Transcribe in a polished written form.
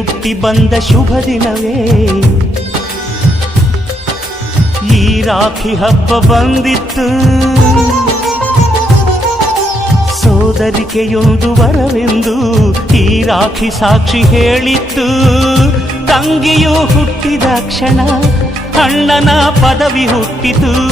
ಹುಟ್ಟಿ ಬಂದ ಶುಭ ದಿನವೇ ಈ ರಾಖಿ ಹಬ್ಬ ಬಂದಿತ್ತು. ಸೋದರಿಕೆಯೊಂದು ವರವೆಂದು ಈ ರಾಖಿ ಸಾಕ್ಷಿ ಹೇಳಿತ್ತು. ತಂಗಿಯು ಹುಟ್ಟಿದ ಕ್ಷಣ ಅಣ್ಣನ ಪದವಿ ಹುಟ್ಟಿತು.